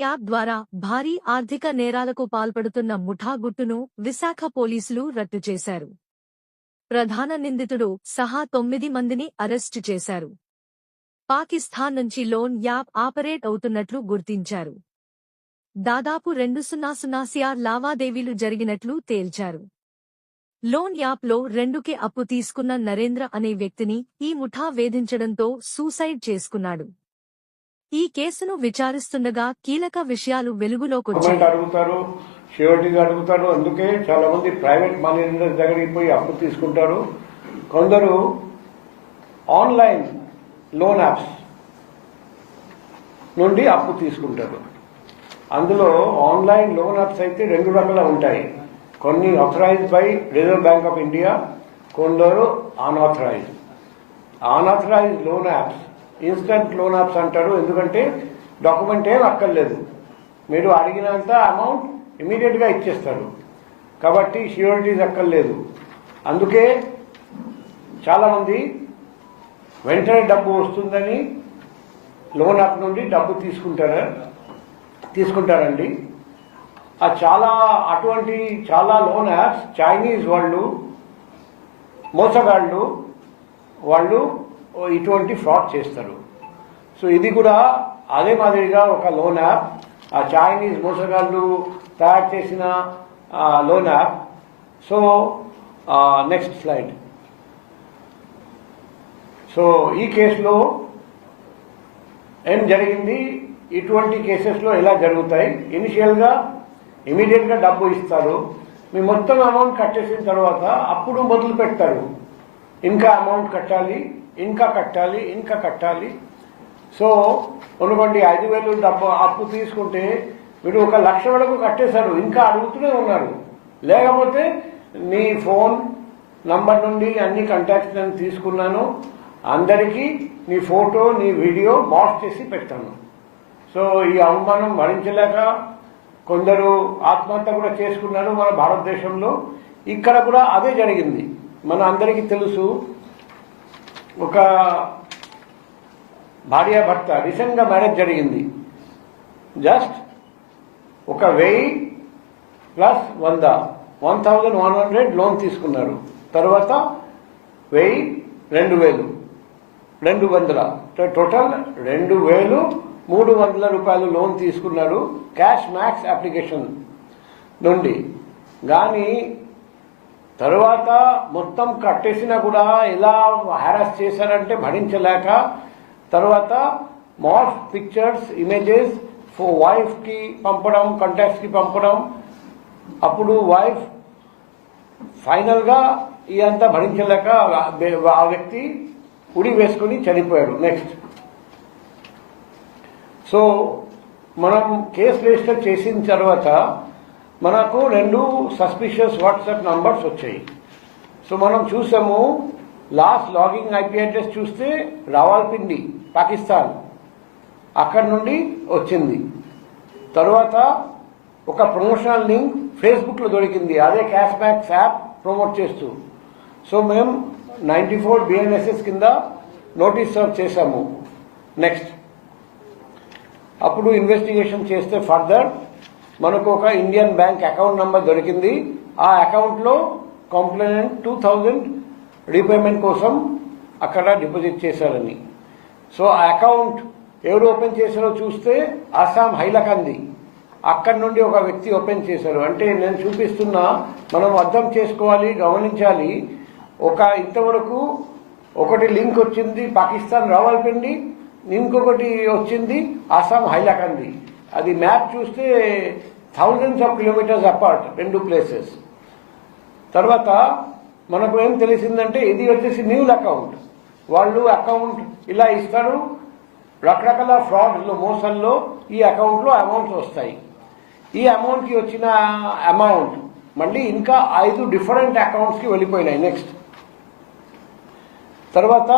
App ద్వారా భారీ ఆర్థిక నేరాలకు పాల్పడుతున్న ముఠా గుట్టును విశాఖ పోలీసులు రట్టు చేశారు. ప్రధాన నిందితుడు సహా తొమ్మిది మందిని అరెస్టు చేశారు. పాకిస్తాన్ నుంచి లోన్ యాప్ ఆపరేట్ అవుతున్నట్లు గుర్తించారు. దాదాపు రెండు సున్నా సున్నా సిఆర్ లావాదేవీలు జరిగినట్లు తేల్చారు. లోన్ యాప్లో రెండుకి అప్పు తీసుకున్న నరేంద్ర అనే వ్యక్తిని ఈ ముఠా వేధించడంతో సూసైడ్ చేసుకున్నాడు. ఈ కేసును విచారిస్తుండగా కీలక విషయాలు వెలుగులోకొచ్చాయి. అడుగుతారు షూరిటీగా అడుగుతారు అందుకే చాలా మంది ప్రైవేట్ మనీ లెండర్స్ దగ్గరికి పోయి అప్పు తీసుకుంటారు. కొందరు ఆన్లైన్ లోన్ యాప్స్ నుండి అప్పు తీసుకుంటారు. అందులో ఆన్లైన్ లోన్ యాప్స్ అయితే రెండు రకాల ఉంటాయి. కొన్ని authorise by Reserve Bank of India కొందరు unauthorise unauthorise loan apps instant loan apps అంటారు. ఎందుకంటే డాక్యుమెంట్ ఏం అక్కర్లేదు. మీరు అడిగినంత అమౌంట్ ఇమీడియట్గా ఇచ్చేస్తారు. కాబట్టి ష్యూరిటీస్ అక్కర్లేదు. అందుకే చాలామంది వెంటనే డబ్బు వస్తుందని లోన్ యాప్ నుండి డబ్బు తీసుకుంటారా తీసుకుంటారండి. ఆ చాలా అటువంటి చాలా లోన్ యాప్స్ చైనీస్ వాళ్ళు మోసగాళ్ళు వాళ్ళు ఇటువంటి ఫ్రాడ్ చేస్తారు. సో ఇది కూడా అదే మాదిరిగా ఒక లోన్ యాప్ ఆ చైనీస్ మోసగాళ్ళు తయారు చేసిన లోన loan app. So next slide. So ఈ కేసులో ఏం జరిగింది? ఇటువంటి కేసెస్లో ఎలా జరుగుతాయి? ఇనిషియల్గా ఇమీడియట్గా డబ్బు ఇస్తారు. మీ మొత్తం అమౌంట్ కట్టేసిన తర్వాత అప్పుడు మొదలు పెడతారు ఇంకా అమౌంట్ కట్టాలి ఇంకా కట్టాలి ఇంకా కట్టాలి. సో అనుకోండి ఐదు వేలు డబ్బు అప్పు తీసుకుంటే మీరు ఒక లక్ష వరకు కట్టేశారు ఇంకా అడుగుతూనే ఉన్నారు లేకపోతే నీ ఫోన్ నంబర్ నుండి అన్ని కంటాక్ట్స్ నేను తీసుకున్నాను అందరికీ నీ ఫోటో నీ వీడియో మాఫ్ చేసి పెట్టాను. సో ఈ అవమానం భరించలేక కొందరు ఆత్మహత్య కూడా చేసుకున్నారు మన భారతదేశంలో. ఇక్కడ కూడా అదే జరిగింది. మన అందరికీ తెలుసు ఒక భార్యాభర్త రీసెంట్గా మ్యారేజ్ జరిగింది. జస్ట్ ఒక వెయ్యి ప్లస్ వంద one thousand one hundred loan తీసుకున్నారు. తర్వాత వెయ్యి రెండు వేలు రెండు వందల. టోటల్ రెండు వేలు మూడు వందల రూపాయలు లోన్ తీసుకున్నారు క్యాష్ మ్యాక్స్ అప్లికేషన్ నుండి. కానీ తర్వాత మొత్తం కట్టేసినా కూడా ఎలా హారాస్ చేశారంటే భరించలేక తర్వాత మాస్ పిక్చర్స్ ఇమేజెస్ వైఫ్కి పంపడం కంటాక్ట్స్కి పంపడం. అప్పుడు వైఫ్ ఫైనల్గా ఇదంతా భరించలేక ఆ వ్యక్తి ఉడి వేసుకుని చనిపోయాడు. నెక్స్ట్ సో మనం కేసు రిజిస్టర్ చేసిన తర్వాత మనకు రెండు సస్పిషియస్ వాట్సాప్ నంబర్స్ వచ్చాయి. సో మనం చూసాము లాస్ట్ లాగింగ్ ఐపీ అడ్రస్ చూస్తే రావాల్పిండి పాకిస్తాన్ అక్కడ నుండి వచ్చింది. తర్వాత ఒక ప్రమోషనల్ లింక్ ఫేస్బుక్లో దొరికింది. అదే క్యాష్ బ్యాక్స్ యాప్ ప్రమోట్ చేస్తూ. సో మేము నైంటీ ఫోర్ బిఎన్ఎస్ఎస్ కింద నోటీస్ సర్వ్ చేశాము. నెక్స్ట్ అప్పుడు ఇన్వెస్టిగేషన్ చేస్తే ఫర్దర్ మనకు ఒక ఇండియన్ బ్యాంక్ అకౌంట్ నంబర్ దొరికింది. ఆ అకౌంట్లో కంప్లైంట్ టూ థౌజండ్ రీపేమెంట్ కోసం అక్కడ డిపాజిట్ చేశారని. సో ఆ అకౌంట్ ఎవరు ఓపెన్ చేశారో చూస్తే అస్సాం హైలకంది. అక్కడి నుండి ఒక వ్యక్తి ఓపెన్ చేశారు. అంటే నేను చూపిస్తున్నా మనం అర్థం చేసుకోవాలి గమనించాలి. ఒక ఇంతవరకు ఒకటి లింక్ వచ్చింది పాకిస్తాన్ రావాల్పిండి ఇంకొకటి వచ్చింది అస్సాం హైలకంది. అది మ్యాప్ చూస్తే థౌజండ్స్ ఆఫ్ కిలోమీటర్స్ అపార్ట్ రెండు ప్లేసెస్. తర్వాత మనకు ఏం తెలిసిందంటే ఇది వచ్చేసి న్యూల్ అకౌంట్. వాళ్ళు అకౌంట్ ఇలా ఇస్తారు రకరకాల ఫ్రాడ్స్లో మోసంలో ఈ అకౌంట్లో అమౌంట్స్ వస్తాయి. ఈ అమౌంట్కి వచ్చిన అమౌంట్ మళ్ళీ ఇంకా ఐదు డిఫరెంట్ అకౌంట్స్కి వెళ్ళిపోయినాయి. నెక్స్ట్. తర్వాత